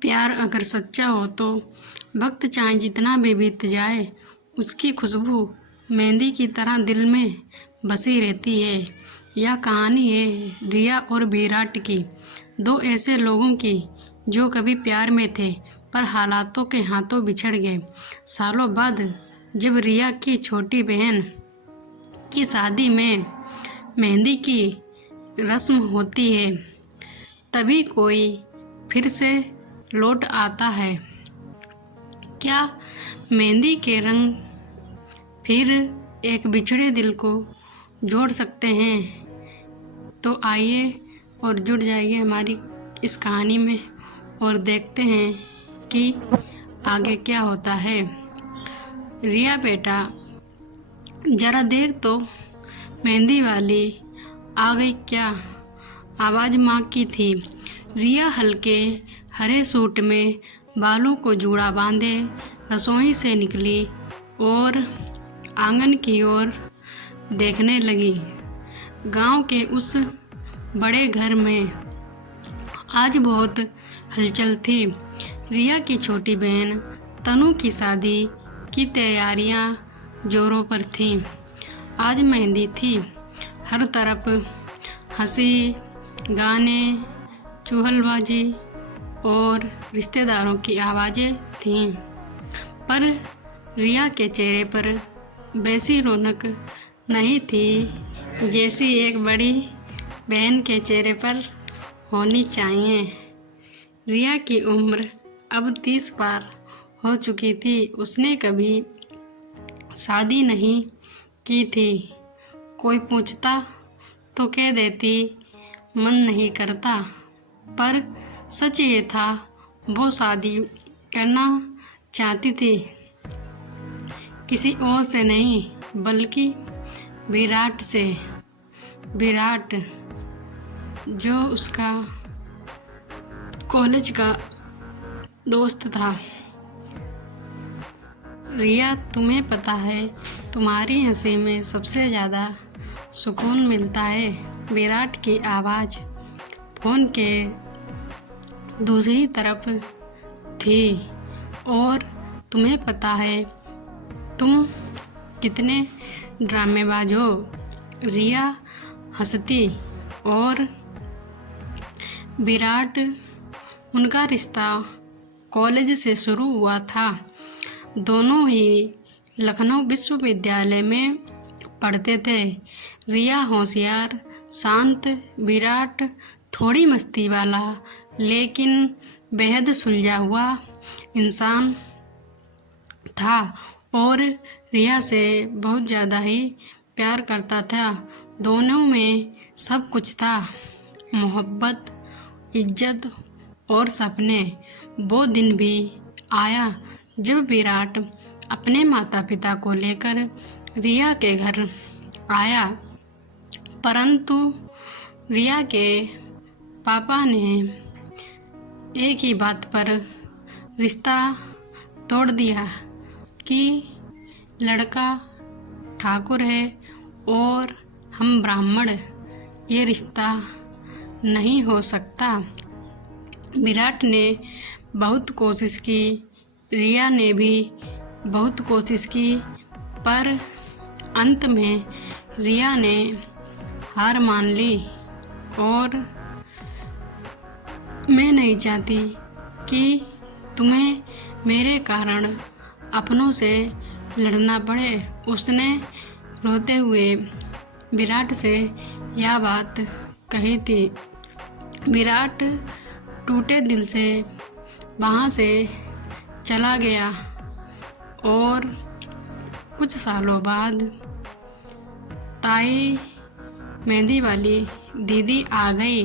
प्यार अगर सच्चा हो तो वक्त चाहे जितना भी बीत जाए, उसकी खुशबू मेहंदी की तरह दिल में बसी रहती है। यह कहानी है रिया और विराट की, दो ऐसे लोगों की जो कभी प्यार में थे पर हालातों के हाथों बिछड़ गए। सालों बाद जब रिया की छोटी बहन की शादी में मेहंदी की रस्म होती है, तभी कोई फिर से लौट आता है। क्या मेहंदी के रंग फिर एक बिछड़े दिल को जोड़ सकते हैं? तो आइए और जुड़ जाइए हमारी इस कहानी में और देखते हैं कि आगे क्या होता है। रिया बेटा, जरा देख तो, मेहंदी वाली आ गई क्या? आवाज़ माँ की थी। रिया हल्के हरे सूट में बालों को जूड़ा बांधे रसोई से निकली और आंगन की ओर देखने लगी। गांव के उस बड़े घर में आज बहुत हलचल थी। रिया की छोटी बहन तनु की शादी की तैयारियां जोरों पर थीं। आज मेहंदी थी। हर तरफ हंसी, गाने, चुहलबाजी और रिश्तेदारों की आवाज़ें थीं, पर रिया के चेहरे पर वैसी रौनक नहीं थी जैसी एक बड़ी बहन के चेहरे पर होनी चाहिए। रिया की उम्र अब 30 पार हो चुकी थी। उसने कभी शादी नहीं की थी। कोई पूछता तो कह देती मन नहीं करता, पर सच ये था वो शादी करना चाहती थी, किसी और से नहीं बल्कि विराट से। विराट जो उसका कॉलेज का दोस्त था। रिया, तुम्हें पता है तुम्हारी हंसी में सबसे ज़्यादा सुकून मिलता है। विराट की आवाज़ फ़ोन के दूसरी तरफ थी। और तुम्हें पता है तुम कितने ड्रामेबाज हो। रिया हंसती और विराट, उनका रिश्ता कॉलेज से शुरू हुआ था। दोनों ही लखनऊ विश्वविद्यालय में पढ़ते थे। रिया होशियार, शांत, विराट थोड़ी मस्ती वाला लेकिन बेहद सुलझा हुआ इंसान था और रिया से बहुत ज़्यादा ही प्यार करता था। दोनों में सब कुछ था, मोहब्बत, इज्जत और सपने। वो दिन भी आया जब विराट अपने माता पिता को लेकर रिया के घर आया, परंतु रिया के पापा ने एक ही बात पर रिश्ता तोड़ दिया कि लड़का ठाकुर है और हम ब्राह्मण, ये रिश्ता नहीं हो सकता। विराट ने बहुत कोशिश की, रिया ने भी बहुत कोशिश की, पर अंत में रिया ने हार मान ली। और मैं नहीं चाहती कि तुम्हें मेरे कारण अपनों से लड़ना पड़े। उसने रोते हुए विराट से यह बात कही थी। विराट टूटे दिल से वहाँ से चला गया और कुछ सालों बाद ताई मेहंदी वाली दीदी आ गई।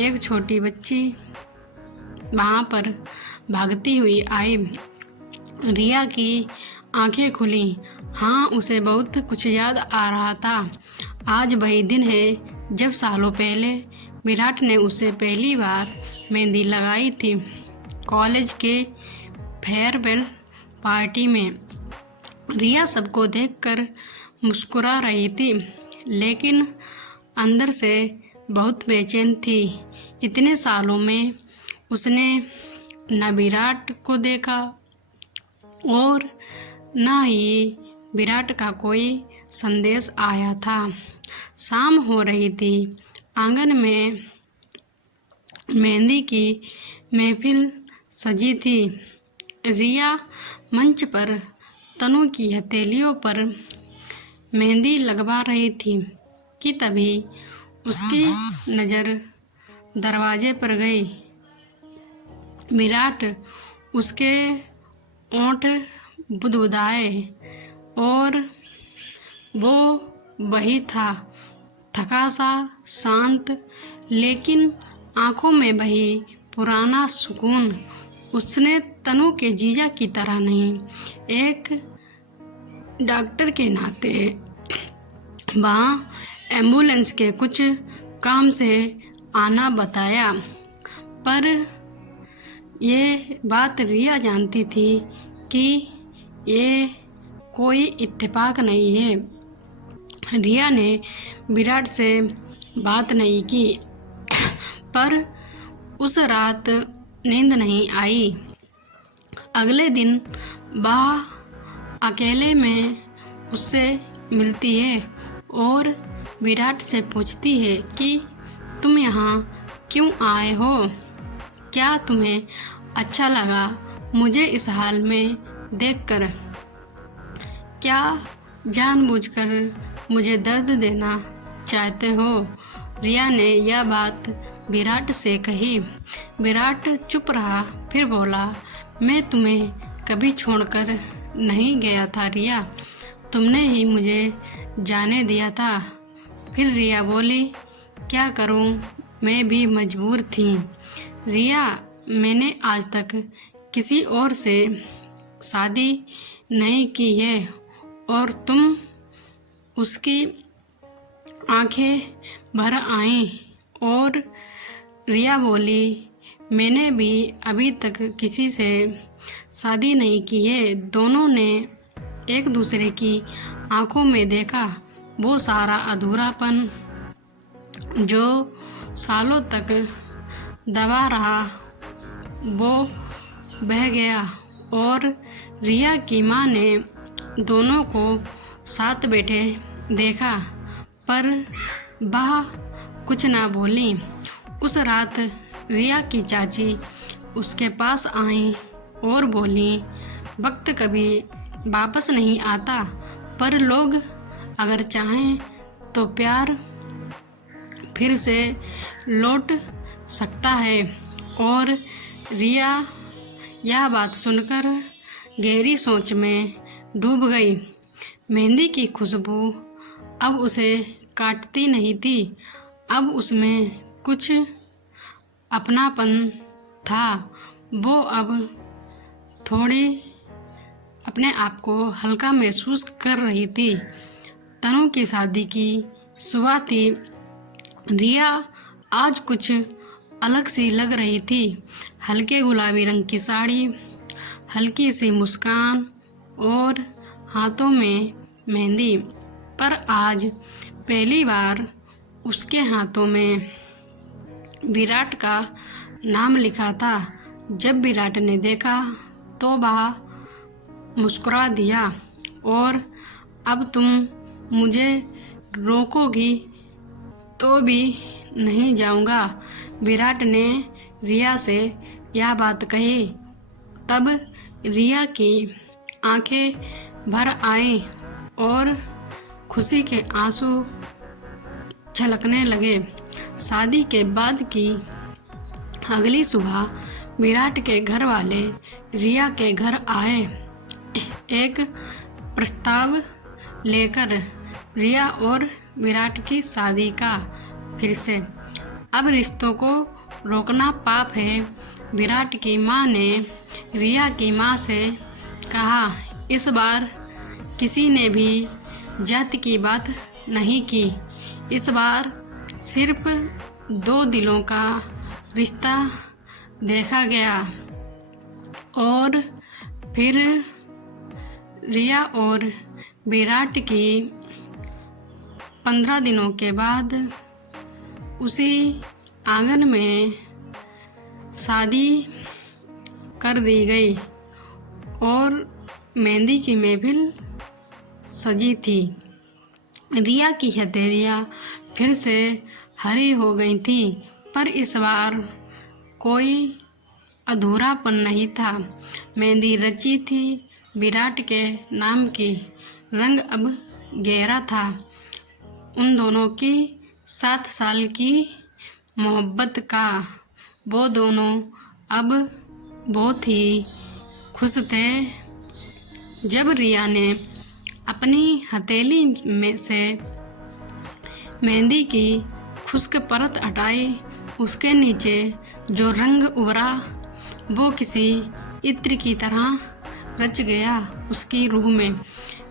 एक छोटी बच्ची वहाँ पर भागती हुई आई। रिया की आंखें खुली। हाँ, उसे बहुत कुछ याद आ रहा था। आज वही दिन है जब सालों पहले विराट ने उसे पहली बार मेहंदी लगाई थी, कॉलेज के फेयरवेल पार्टी में। रिया सबको देखकर मुस्कुरा रही थी, लेकिन अंदर से बहुत बेचैन थी। इतने सालों में उसने न विराट को देखा और न ही विराट का कोई संदेश आया था। शाम हो रही थी। आंगन में मेहंदी की महफिल सजी थी। रिया मंच पर तनु की हथेलियों पर मेहंदी लगवा रही थी कि तभी उसकी नज़र दरवाजे पर गई। विराट, उसके ओंठ बुदबुदाए और वो वही था, थका सा, शांत, लेकिन आंखों में वही पुराना सुकून। उसने तनु के जीजा की तरह नहीं, एक डॉक्टर के नाते वहाँ एम्बुलेंस के कुछ काम से आना बताया। पर ये बात रिया जानती थी कि ये कोई इत्तेफाक नहीं है। रिया ने विराट से बात नहीं की, पर उस रात नींद नहीं आई। अगले दिन वह अकेले में उससे मिलती है और विराट से पूछती है कि तुम यहाँ क्यों आए हो? क्या तुम्हें अच्छा लगा मुझे इस हाल में देखकर? क्या जानबूझकर मुझे दर्द देना चाहते हो? रिया ने यह बात विराट से कही। विराट चुप रहा, फिर बोला, मैं तुम्हें कभी छोड़कर नहीं गया था रिया, तुमने ही मुझे जाने दिया था। फिर रिया बोली, क्या करूं, मैं भी मजबूर थी। रिया, मैंने आज तक किसी और से शादी नहीं की है और तुम? उसकी आंखें भर आईं और रिया बोली, मैंने भी अभी तक किसी से शादी नहीं की है। दोनों ने एक दूसरे की आंखों में देखा वो सारा अधूरापन जो सालों तक दबा रहा, वो बह गया। और रिया की माँ ने दोनों को साथ बैठे देखा, पर वह कुछ ना बोली। उस रात रिया की चाची उसके पास आई और बोली, वक्त कभी वापस नहीं आता, पर लोग अगर चाहें तो प्यार फिर से लौट सकता है। और रिया यह बात सुनकर गहरी सोच में डूब गई। मेहंदी की खुशबू अब उसे काटती नहीं थी, अब उसमें कुछ अपनापन था। वो अब थोड़ी अपने आप को हल्का महसूस कर रही थी। तनु की शादी की सुबह थी। रिया आज कुछ अलग सी लग रही थी। हल्के गुलाबी रंग की साड़ी, हल्की सी मुस्कान और हाथों में मेहंदी। पर आज पहली बार उसके हाथों में विराट का नाम लिखा था। जब विराट ने देखा तो वह मुस्कुरा दिया और अब तुम मुझे रोकोगी तो भी नहीं जाऊंगा। विराट ने रिया से यह बात कही। तब रिया की आंखें भर आईं और खुशी के आंसू छलकने लगे। शादी के बाद की अगली सुबह विराट के घर वाले रिया के घर आए, एक प्रस्ताव लेकर। रिया और विराट की शादी का फिर से। अब रिश्तों को रोकना पाप है। विराट की माँ ने रिया की माँ से कहा, इस बार किसी ने भी जाति की बात नहीं की। इस बार सिर्फ दो दिलों का रिश्ता देखा गया। और फिर रिया और विराट की 15 दिनों के बाद उसी आंगन में शादी कर दी गई और मेहंदी की महफिल सजी थी। रिया की हथेलियाँ फिर से हरी हो गई थीं, पर इस बार कोई अधूरापन नहीं था। मेहंदी रची थी विराट के नाम की, रंग अब गहरा था। उन दोनों की 7 साल की मोहब्बत का। वो दोनों अब बहुत ही खुश थे। जब रिया ने अपनी हथेली में से मेहंदी की खुश्क परत हटाई, उसके नीचे जो रंग उभरा वो किसी इत्र की तरह रच गया उसकी रूह में।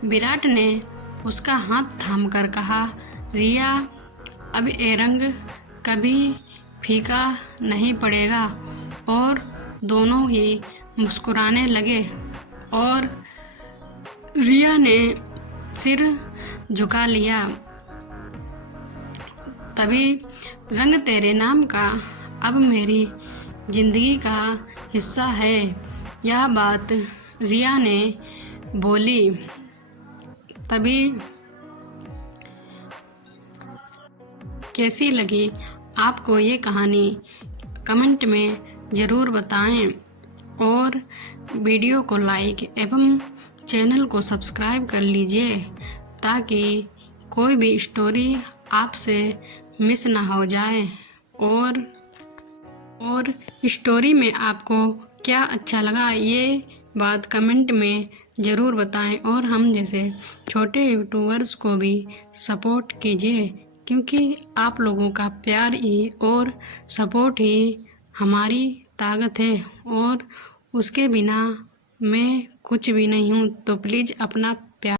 विराट ने उसका हाथ थामकर कहा, रिया, अब ये रंग कभी फीका नहीं पड़ेगा। और दोनों ही मुस्कुराने लगे और रिया ने सिर झुका लिया। तभी रंग तेरे नाम का अब मेरी जिंदगी का हिस्सा है, यह बात रिया ने बोली। तभी कैसी लगी आपको ये कहानी कमेंट में ज़रूर बताएं और वीडियो को लाइक एवं चैनल को सब्सक्राइब कर लीजिए ताकि कोई भी स्टोरी आपसे मिस ना हो जाए। और स्टोरी में आपको क्या अच्छा लगा ये बात कमेंट में ज़रूर बताएं और हम जैसे छोटे यूट्यूबर्स को भी सपोर्ट कीजिए, क्योंकि आप लोगों का प्यार ही और सपोर्ट ही हमारी ताकत है और उसके बिना मैं कुछ भी नहीं हूँ। तो प्लीज़ अपना